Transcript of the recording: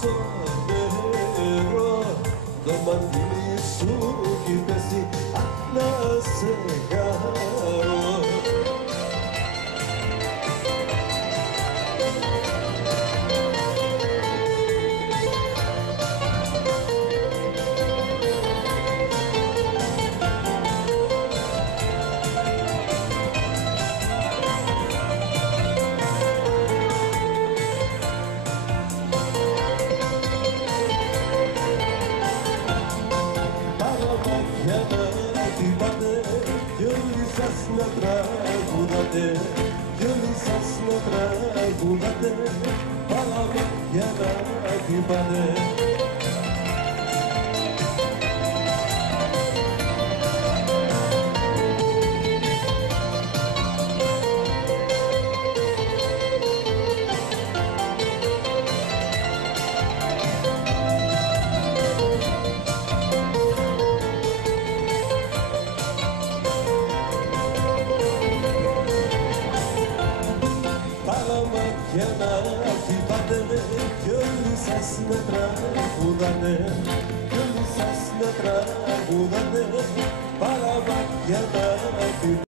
στο νερό, το μαντίλι σου κι πέσει, αχ να σε χαρώ. Για να χτυπάτε κι όλοι σας να τραγουδάτε, κι όλοι σας να τραγουδάτε, πάλαμε για να χτυπάτε. Για να χτυπάτε κι όλοι σας να τραγουδάτε, κι όλοι σας να τραγουδάτε, πάλαμα για να χτυπάτε.